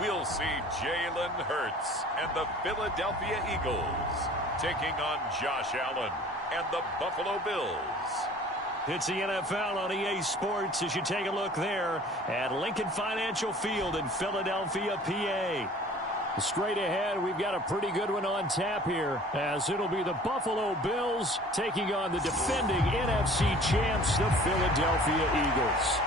we'll see Jalen Hurts and the Philadelphia Eagles taking on Josh Allen and the Buffalo Bills. It's the NFL on EA Sports as you take a look there at Lincoln Financial Field in Philadelphia, PA. Straight ahead, we've got a pretty good one on tap here, as it'll be the Buffalo Bills taking on the defending NFC champs, the Philadelphia Eagles.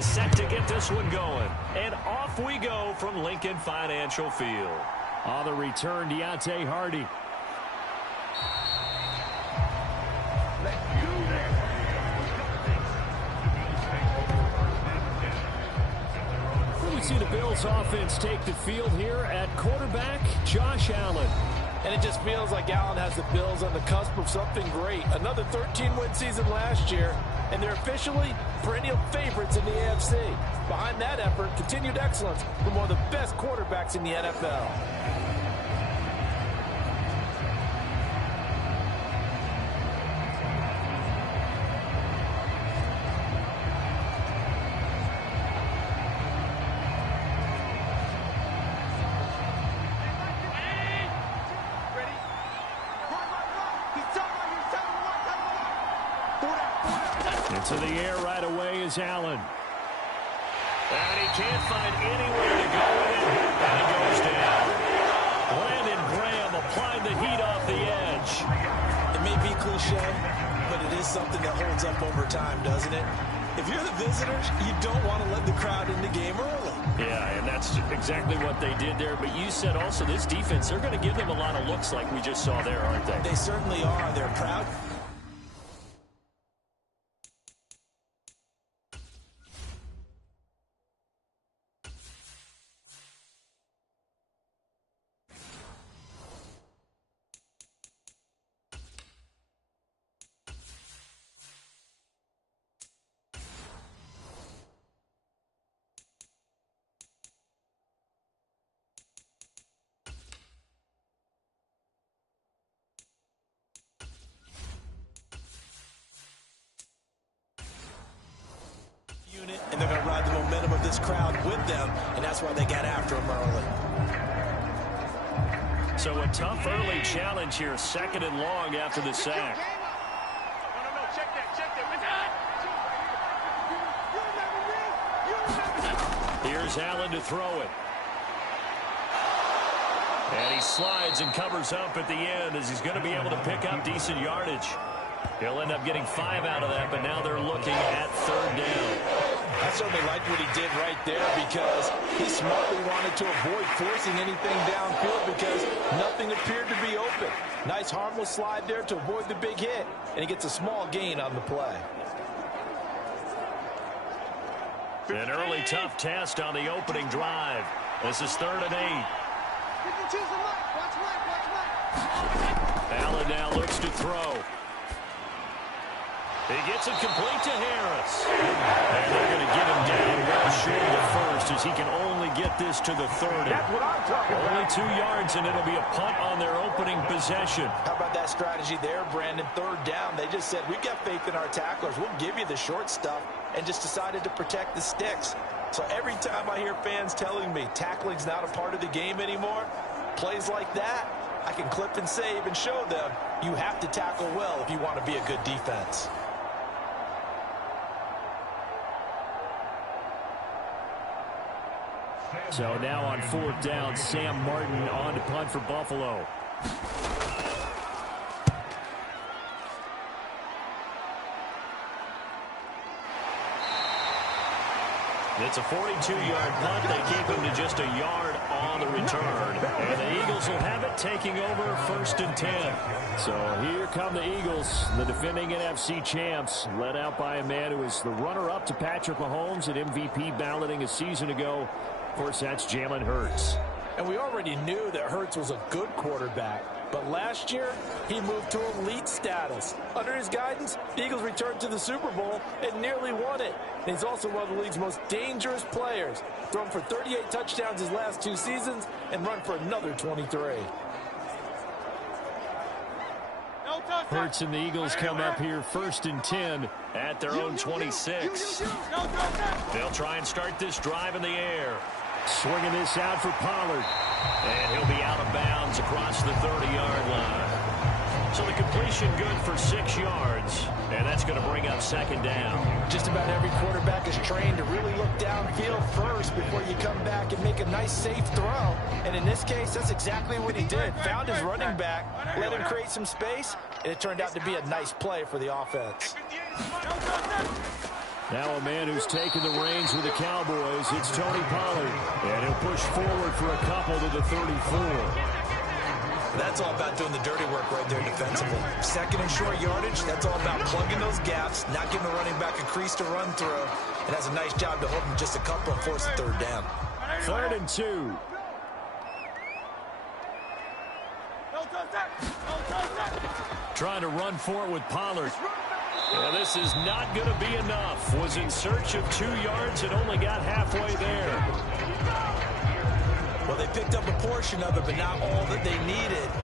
Set to get this one going. And off we go from Lincoln Financial Field. On the return, Deontay Hardy. We see the Bills offense take the field here at quarterback, Josh Allen. And it just feels like Allen has the Bills on the cusp of something great. Another 13-win season last year, and they're officially perennial favorites in the AFC. Behind that effort, continued excellence from one of the best quarterbacks in the NFL. Into the air right away is Allen. And he can't find anywhere to go with it. And he goes down. Brandon Graham applying the heat off the edge. It may be cliche, but it is something that holds up over time, doesn't it? If you're the visitors, you don't want to let the crowd in the game early. Yeah, and that's exactly what they did there. But you said also this defense, they're going to give them a lot of looks like we just saw there, aren't they? They certainly are. They're proud. And they're going to ride the momentum of this crowd with them, and that's why they got after him early. So a tough early challenge here, 2nd and long after the sack. No, check that. Here's Allen to throw it. And he slides and covers up at the end as he's going to be able to pick up decent yardage. He'll end up getting 5 out of that, but now they're looking at 3rd down. I certainly liked what he did right there because he smartly wanted to avoid forcing anything downfield because nothing appeared to be open. Nice harmless slide there to avoid the big hit, and he gets a small gain on the play. An early tough test on the opening drive. This is 3rd and 8. Allen now looks to throw. He gets it complete to Harris. And they're going to get him down well short of the first as he can only get this to the 30. That's what I'm talking about. Only 2 yards, and it'll be a punt on their opening possession. How about that strategy there, Brandon? 3rd down. They just said, we've got faith in our tacklers. We'll give you the short stuff, and just decided to protect the sticks. So every time I hear fans telling me tackling's not a part of the game anymore, plays like that, I can clip and save and show them you have to tackle well if you want to be a good defense. So now on 4th down, Sam Martin on to punt for Buffalo. It's a 42-yard punt. They keep him to just a yard on the return. And the Eagles will have it taking over 1st and 10. So here come the Eagles, the defending NFC champs, led out by a man who was the runner-up to Patrick Mahomes at MVP balloting a season ago. Of course, that's Jalen Hurts. And we already knew that Hurts was a good quarterback. But last year, he moved to elite status. Under his guidance, the Eagles returned to the Super Bowl and nearly won it. And he's also one of the league's most dangerous players. Thrown for 38 touchdowns his last 2 seasons and run for another 23. Hurts and the Eagles come up here 1st and 10 at their own 26. They'll try and start this drive in the air. Swinging this out for Pollard. And he'll be out of bounds across the 30-yard line. So the completion good for 6 yards. And that's going to bring up 2nd down. Just about every quarterback is trained to really look downfield first before you come back and make a nice, safe throw. And in this case, that's exactly what he did. Found his running back, let him create some space, and it turned out to be a nice play for the offense. Now a man who's taken the reins with the Cowboys, it's Tony Pollard. And he'll push forward for a couple to the 34. That's all about doing the dirty work right there defensively. 2nd and short yardage, that's all about plugging those gaps, not giving the running back a crease to run through. It has a nice job to hold him just a couple and force the 3rd down. 3rd and 2. Trying to run for it with Pollard. And this is not going to be enough. Was in search of 2 yards and only got halfway there. Well, they picked up a portion of it, but not all that they needed.